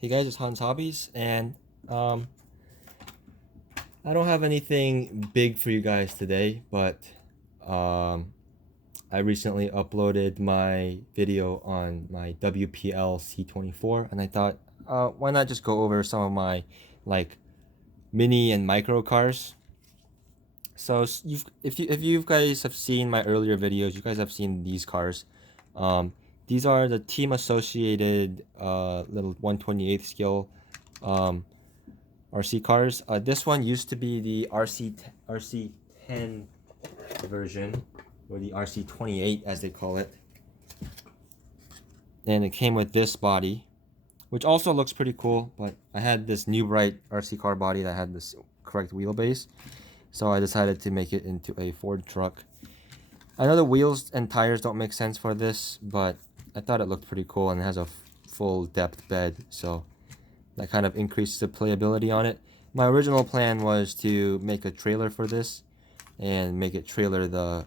Hey guys, it's Hans Hobbies, and I don't have anything big for you guys today, but um, I recently uploaded my video on my WPL C24, and I thought, why not just go over some of my like mini and micro cars? So if you guys have seen my earlier videos, you guys have seen these cars. Um, these are the team associated little 128th scale um, RC cars. This one used to be the RC10 version, or the RC28 as they call it. And it came with this body, which also looks pretty cool, but I had this new bright RC car body that had this correct wheelbase. So I decided to make it into a Ford truck. I know the wheels and tires don't make sense for this, but I thought it looked pretty cool, and it has a full depth bed, so that kind of increases the playability on it. My original plan was to make a trailer for this and make it trailer the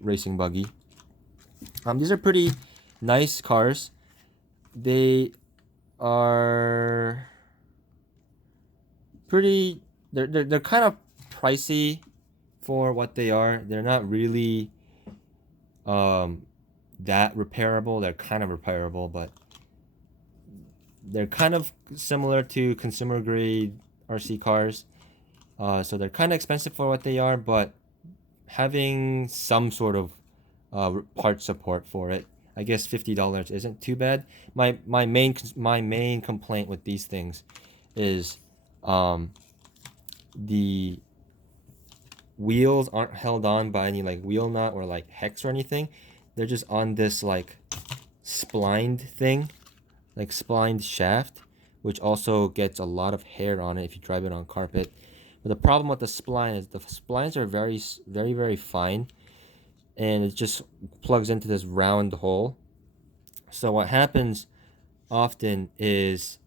racing buggy. These are pretty nice cars. They are pretty. They're kind of pricey for what they are. They're not really that repairable. They're kind of repairable, but they're kind of similar to consumer grade RC cars. So they're kind of expensive for what they are, but having some sort of part support for it, I guess $50 isn't too bad. My main complaint with these things is the wheels aren't held on by any like wheel nut or like hex or anything. They're just on this like splined thing, like splined shaft, which also gets a lot of hair on it if you drive it on carpet. But the problem with the spline is the splines are very fine, and it just plugs into this round hole. So what happens often is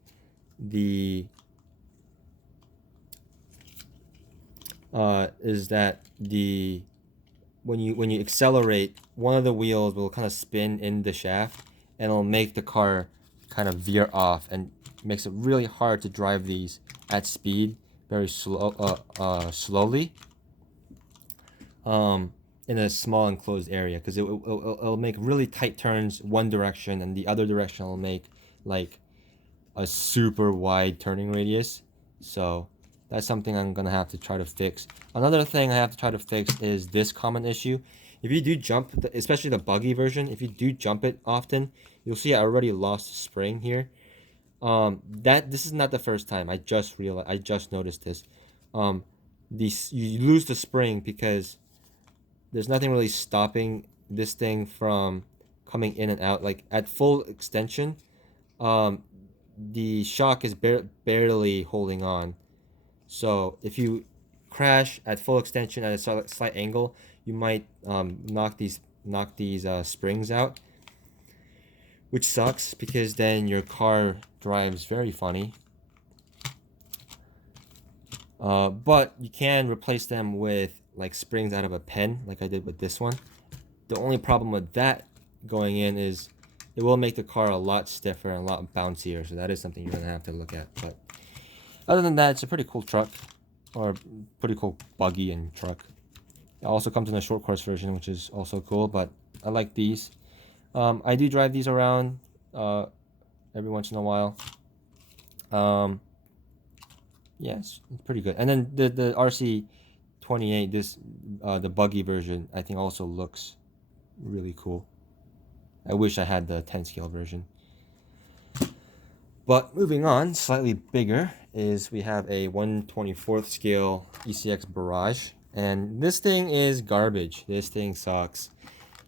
that the when you accelerate, one of the wheels will kind of spin in the shaft, and it'll make the car kind of veer off, and makes it really hard to drive these at speed very slowly in a small enclosed area, because it'll make really tight turns one direction, and the other direction will make like a super wide turning radius. So that's something I'm gonna have to try to fix. Another thing I have to try to fix is this common issue. If you do jump, especially the buggy version, if you do jump it often, you'll see I already lost a spring here. This is not the first time. I just noticed this. You lose the spring because there's nothing really stopping this thing from coming in and out. Like at full extension, um, the shock is barely holding on. So if you crash at full extension at a slight angle, you might knock these springs out, which sucks because then your car drives very funny. But you can replace them with like springs out of a pen, like I did with this one. The only problem with that going in is it will make the car a lot stiffer and a lot bouncier, so that is something you're gonna have to look at. But other than that, it's a pretty cool truck, or pretty cool buggy and truck. It also comes in a short course version, which is also cool, but I like these. I do drive these around every once in a while. Yeah, it's pretty good. And then the RC28, this the buggy version, I think also looks really cool. I wish I had the 10 scale version. But moving on, slightly bigger, is we have a 1/24th scale ECX Barrage. And this thing is garbage. This thing sucks.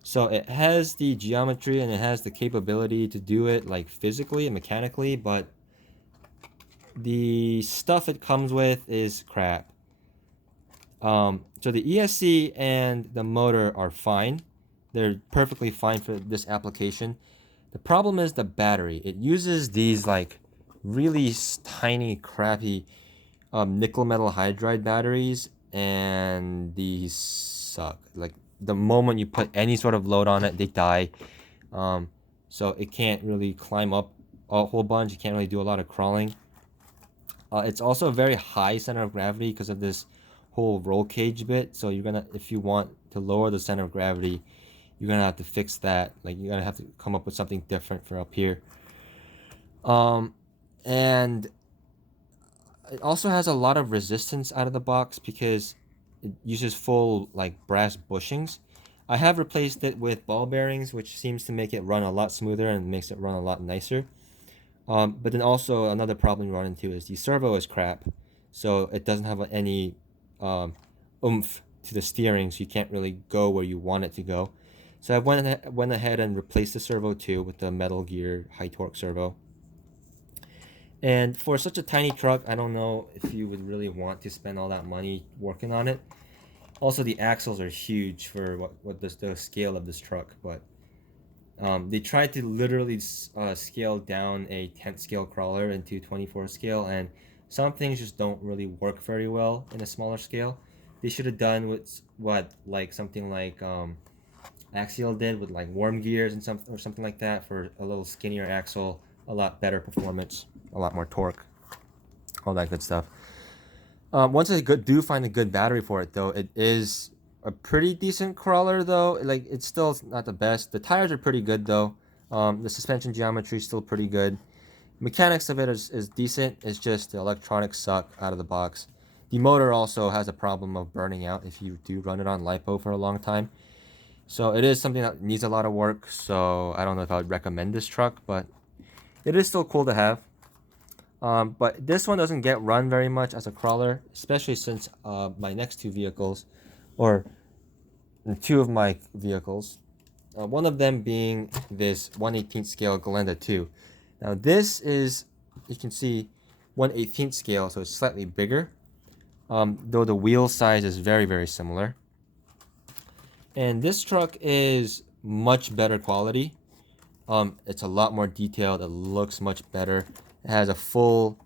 So it has the geometry and it has the capability to do it like physically and mechanically, but the stuff it comes with is crap. So the ESC and the motor are fine. They're perfectly fine for this application. The problem is the battery. It uses these like really tiny, crappy nickel metal hydride batteries, and these suck. Like the moment you put any sort of load on it, they die. So it can't really climb up a whole bunch. You can't really do a lot of crawling. It's also a very high center of gravity because of this whole roll cage bit. So you're gonna, if you want to lower the center of gravity, you're gonna have to fix that. Like you're gonna have to come up with something different for up here. And it also has a lot of resistance out of the box because it uses full like brass bushings. I have replaced it with ball bearings, which seems to make it run a lot smoother and makes it run a lot nicer. But then also another problem you run into is the servo is crap, so it doesn't have any oomph to the steering, so you can't really go where you want it to go. So I went ahead and replaced the servo too with the Metal Gear high torque servo. And for such a tiny truck, I don't know if you would really want to spend all that money working on it. Also, the axles are huge for the scale of this truck, but they tried to literally scale down a 10th scale crawler into 24 scale, and some things just don't really work very well in a smaller scale. They should have done what like something like Axial did with like worm gears and something like that for a little skinnier axle, a lot better performance, a lot more torque, all that good stuff. Once I do find a good battery for it, though, it is a pretty decent crawler. Though, like it's still not the best. The tires are pretty good though. The suspension geometry is still pretty good. Mechanics of it is decent. It's just the electronics suck out of the box. The motor also has a problem of burning out if you do run it on LiPo for a long time. So it is something that needs a lot of work. So I don't know if I would recommend this truck, but it is still cool to have. But this one doesn't get run very much as a crawler, especially since my next two vehicles, or two of my vehicles, one of them being this 1/18th scale Gelande 2. Now this is, you can see, 1/18th scale, so it's slightly bigger, though the wheel size is very, very similar. And this truck is much better quality. It's a lot more detailed. It looks much better. It has a full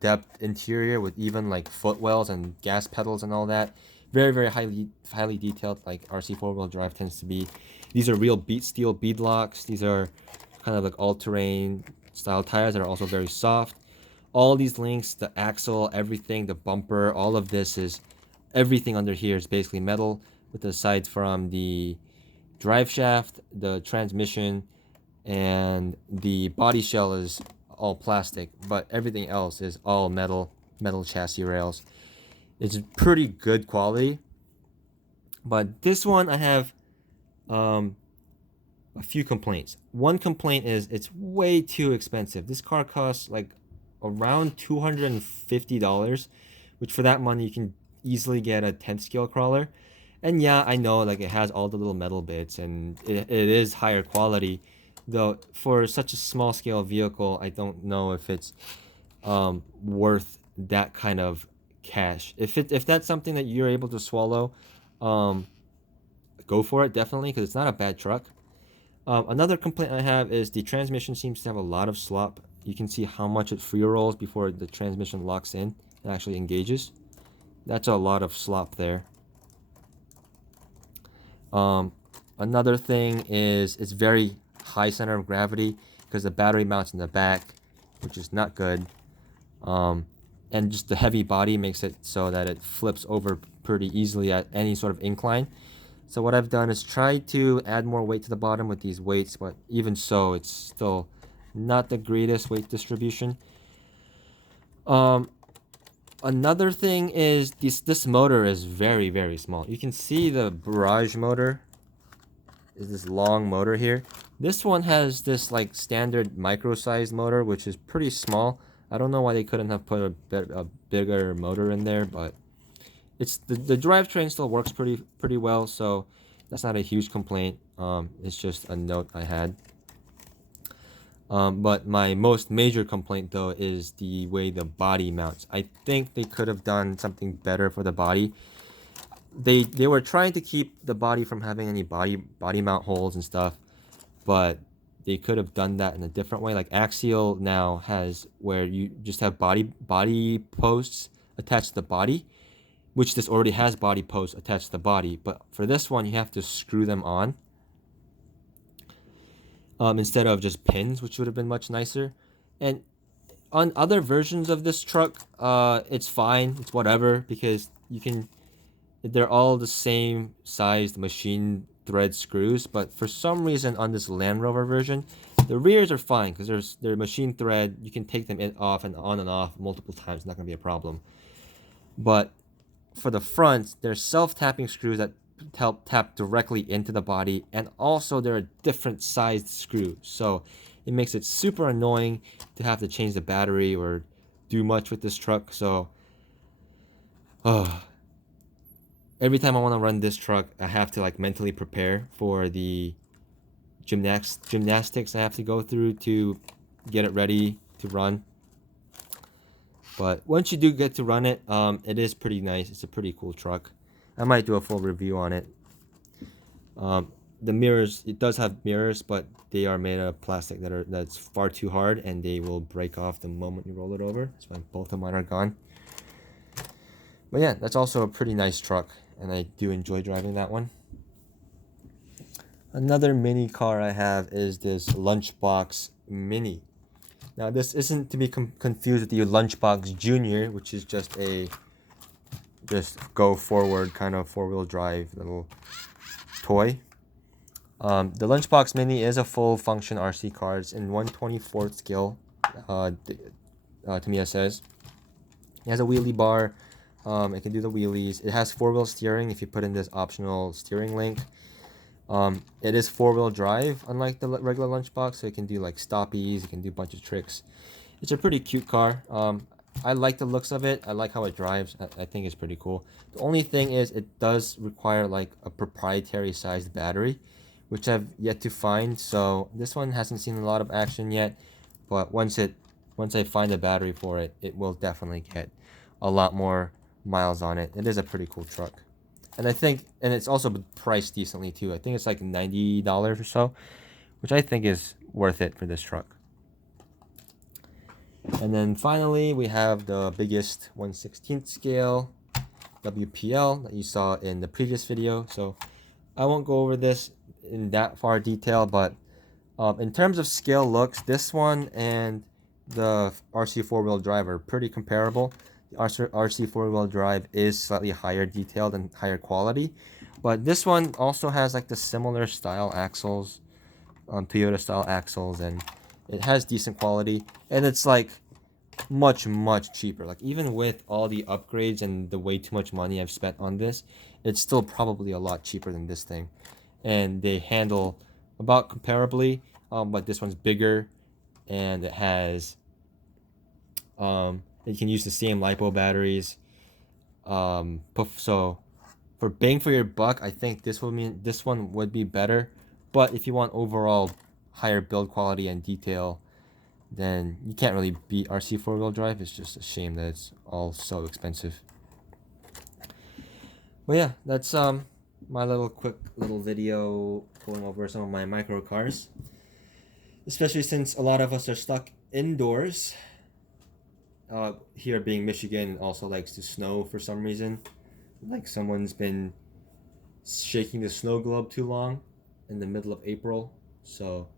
depth interior with even like footwells and gas pedals and all that. Very, very highly detailed, like RC four-wheel drive tends to be. These are real steel bead locks. These are kind of like all-terrain style tires that are also very soft. All these links, the axle, everything, the bumper, all of this is, everything under here is basically metal, with aside from the drive shaft, the transmission, and the body shell is all plastic, but everything else is all metal chassis rails. It's pretty good quality, but this one I have a few complaints. One complaint is it's way too expensive. This car costs like around $250, which for that money you can easily get a 10th scale crawler. And yeah, I know like it has all the little metal bits and it is higher quality, though for such a small scale vehicle I don't know if it's worth that kind of cash. If that's something that you're able to swallow, go for it, definitely, because it's not a bad truck. Another complaint I have is the transmission seems to have a lot of slop. You can see how much it free rolls before the transmission locks in and actually engages. That's a lot of slop there. Another thing is it's very high center of gravity because the battery mounts in the back, which is not good. And just the heavy body makes it so that it flips over pretty easily at any sort of incline. So what I've done is try to add more weight to the bottom with these weights, but even so, it's still not the greatest weight distribution. Another thing is this motor is very, very small. You can see the Barrage motor is this long motor here. This one has this like standard micro-sized motor, which is pretty small. I don't know why they couldn't have put a bigger motor in there, but it's the drivetrain still works pretty well, so that's not a huge complaint. It's just a note I had. But my most major complaint though is the way the body mounts. I think they could have done something better for the body. They were trying to keep the body from having any body mount holes and stuff, but they could have done that in a different way. Like Axial now has where you just have body posts attached to the body, which this already has body posts attached to the body. But for this one, you have to screw them on instead of just pins, which would have been much nicer. And on other versions of this truck, it's fine, it's whatever, because they're all the same sized machine thread screws. But for some reason on this Land Rover version, the rears are fine because they're machine thread. You can take them off and on and off multiple times. It's not gonna be a problem. But for the front, they're self-tapping screws that help tap directly into the body, and also they're a different sized screw. So it makes it super annoying to have to change the battery or do much with this truck. So every time I want to run this truck, I have to like mentally prepare for the gymnastics I have to go through to get it ready to run. But once you do get to run it, it is pretty nice. It's a pretty cool truck. I might do a full review on it. The mirrors, it does have mirrors, but they are made of plastic that's far too hard, and they will break off the moment you roll it over. That's why both of mine are gone. But yeah, that's also a pretty nice truck, and I do enjoy driving that one. Another mini car I have is this Lunchbox Mini. Now this isn't to be confused with the Lunchbox Junior, which is just go forward kind of four-wheel drive little toy. The Lunchbox Mini is a full function RC car. It's in 1/24th scale. Tamiya says it has a wheelie bar. It can do the wheelies. It has four-wheel steering if you put in this optional steering link. It is four-wheel drive, unlike the regular Lunchbox, so it can do like stoppies. It can do a bunch of tricks. It's a pretty cute car. I like the looks of it. I like how it drives. I think it's pretty cool. The only thing is it does require like a proprietary sized battery, which I've yet to find. So this one hasn't seen a lot of action yet, but once I find a battery for it, it will definitely get a lot more miles on it. It is a pretty cool truck. And it's also priced decently too. I think it's like $90 or so, which I think is worth it for this truck. And then finally, we have the biggest 1/16th scale WPL that you saw in the previous video. So I won't go over this in that far detail, but in terms of scale looks, this one and the RC four-wheel drive are pretty comparable. The RC four-wheel drive is slightly higher detailed and higher quality, but this one also has like the similar style axles, Toyota style axles, and it has decent quality, and it's like much cheaper. Like even with all the upgrades and the way too much money I've spent on this, it's still probably a lot cheaper than this thing, and they handle about comparably, but this one's bigger, and it has you can use the same LiPo batteries. So for bang for your buck, I think this one would be better. But if you want overall higher build quality and detail, then you can't really beat RC four-wheel drive. It's just a shame that it's all so expensive. But yeah, that's my quick little video going over some of my micro cars. Especially since a lot of us are stuck indoors. Here being Michigan, also likes to snow for some reason. Like someone's been shaking the snow globe too long in the middle of April. So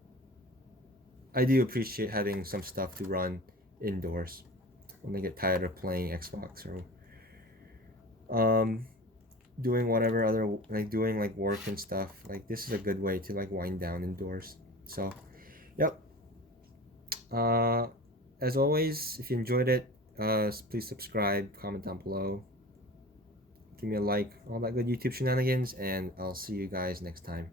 I do appreciate having some stuff to run indoors when I get tired of playing Xbox or doing whatever other doing like work and stuff. Like this is a good way to like wind down indoors. So, yep. As always, if you enjoyed it, please subscribe, comment down below, give me a like, all that good YouTube shenanigans, and I'll see you guys next time.